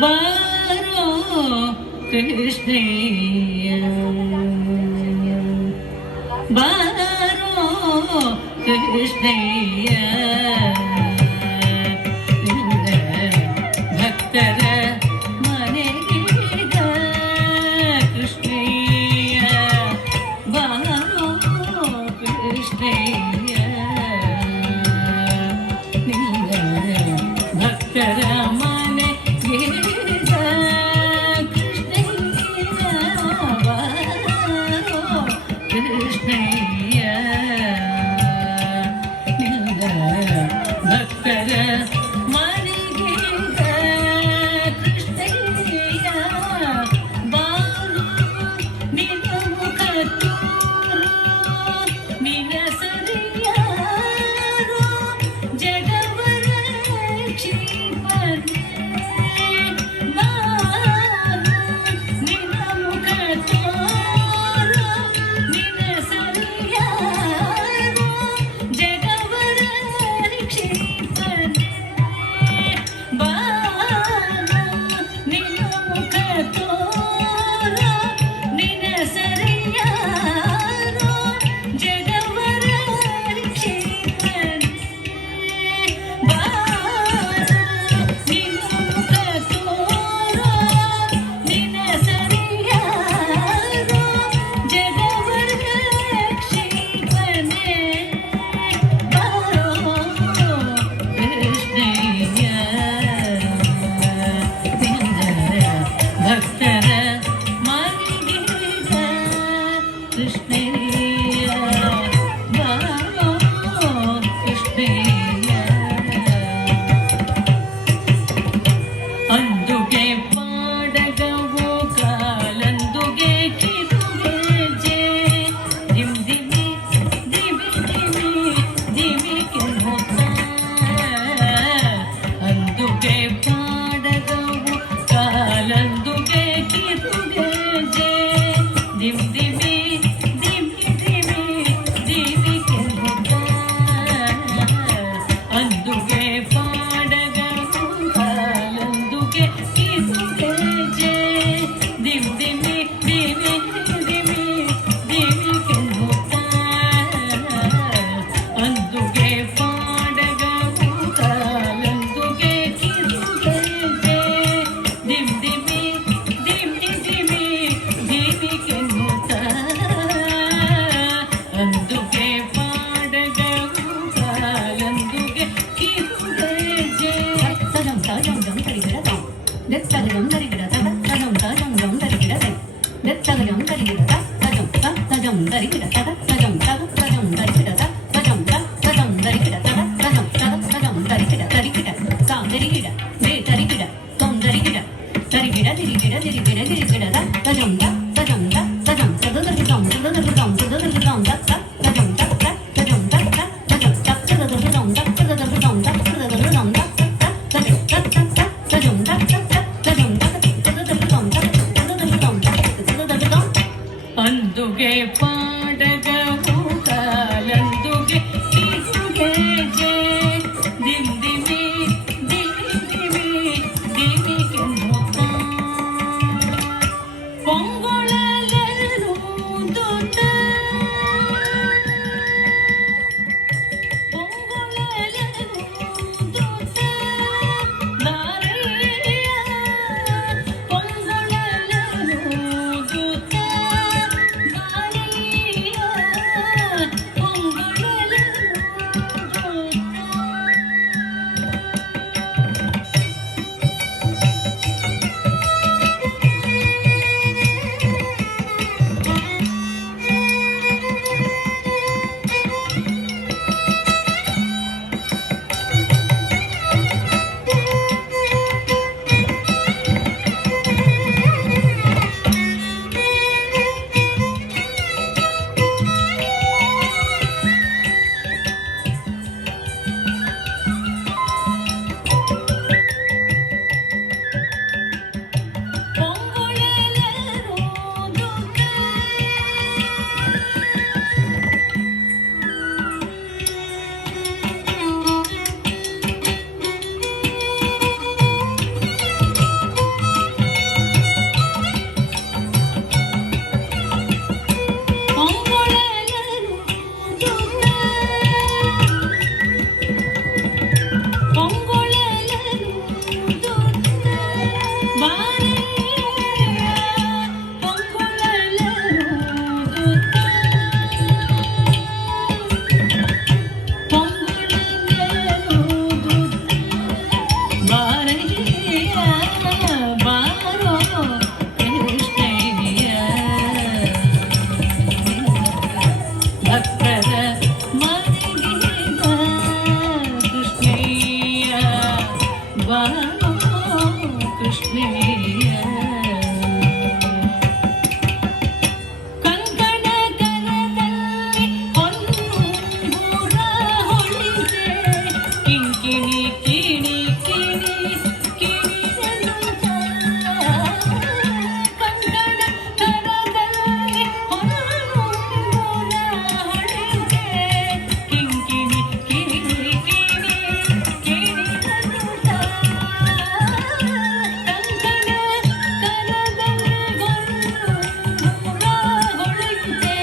ಬಾರೋ ಕೃಷ್ಣಯ್ಯ ಬಾರೋ ಕೃಷ್ಣಯ್ಯ ಭಕ್ತರ ಮನೆಗೀಗ ಕೃಷ್ಣಯ್ಯ ಬಾರೋ ಕೃಷ್ಣಯ್ಯ ಭಕ್ತರ ಕೃಷ್ಣಯ್ಯ ಕಂಕಣ ಕರದಲ್ಲಿ ಹೊನ್ನೂರ ಹೊಳಿದೆ ಕಿಂಕಿಣಿ ಕಿಣಿ ಕಿಣಿ ಕಿಣಿದನುತ ಕಂಕಣ ಕರದಲ್ಲಿ ಹೊನ್ನೂರ ಹೊಳಿದೆ ಕಿಂಕಿಣಿ ಕಿಣಿ ಕಿಣಿ ಕಿಣಿದನುತ ಕಂಕಣ ಕರದಲ್ಲಿ ಹೊನ್ನೂರ ಹೊಳಿದೆ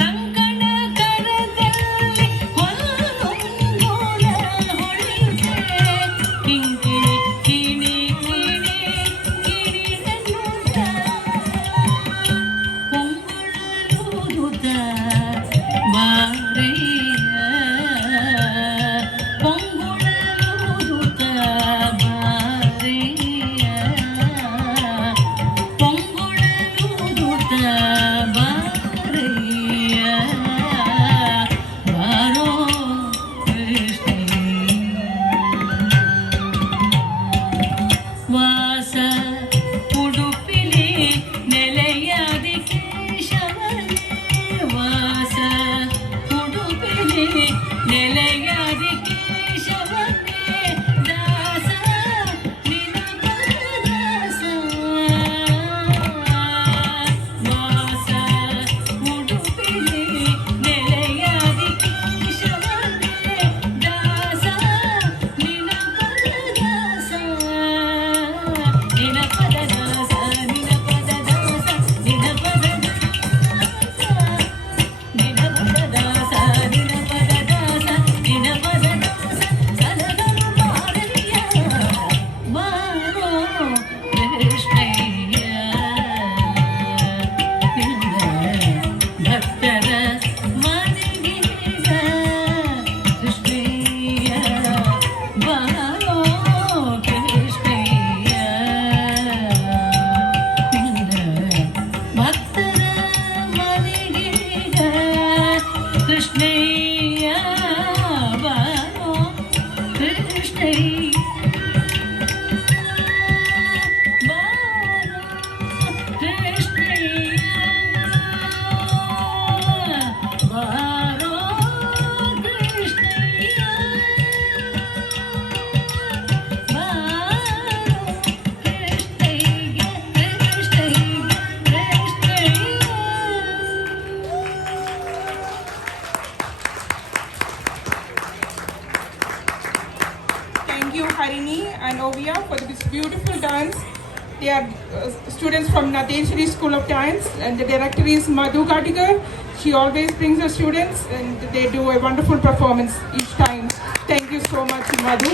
ಕಂಕಣ ಕರದಲ್ಲಿ ಹೊನ್ನೂರ ಹೊಳಿದೆ ಕಿಂಕಿಣಿ ಕಿಣಿ ಕಿಣಿ ಕಿಣಿದನುತ ಪೊಂಗುಳಲೂದುತ ಬಾರಯ್ಯ ಪೊಂಗುಳಲೂದುತ ಬಾರಯ್ಯ ಪೊಂಗುಳಲೂದುತ ಬಾರಯ್ಯ ಬಾರೋ ಕೃಷ್ಣಯ್ಯ ವಾಸ ಉಡುಪಿಲಿ ನೆಲೆಯಾದಿ ಕೇಶವನೇ ವಾಸ ಉಡುಪಿಲಿ ನೆಲೆಯಾದಿ ಕೇಶವನೇ ದಾಸ ನಿನಪದಾಸ ವಾಸ ಉಡುಪಿಲಿ ನೆಲೆಯಾದಿ ಕೇಶವನೇ ದಾಸ ನಿನಪದಾಸ ನಿನಪದಾಸ ನಿನಪದಾಸ ನಿನಪದಾಸ ನಿನಪದಾಸ ನಿನಪದಾಸ ಸಲಗನು ಬಾರಯ್ಯ ಬಾರೋ ಕೃಷ್ಣಯ್ಯ ಭಕ್ತರ ಮನೆಗೀಗ ಕೃಷ್ಣಯ್ಯ ಬಾರೋ ಕೃಷ್ಣಯ್ಯ ಭಕ್ತರ ಮನೆಗೀಗ ಕೃಷ್ಣಯ್ಯ ಬಾರೋ ಕೃಷ್ಣಯ್ಯ ಬಾರೋ ಕೃಷ್ಣಯ್ಯ ಬಾರೋ ಕೃಷ್ಣಯ್ಯ ಬಾರೋ ಕೃಷ್ಣಯ್ಯ ಕೃಷ್ಣಯ್ಯ ಕೃಷ್ಣಯ್ಯ. Thank you, Harini and Ovia, for this beautiful dance. They are students from Nateshri School of Dance, and the director is Madhu Katigar. She always brings her students, and they do a wonderful performance each time. Thank you so much, Madhu.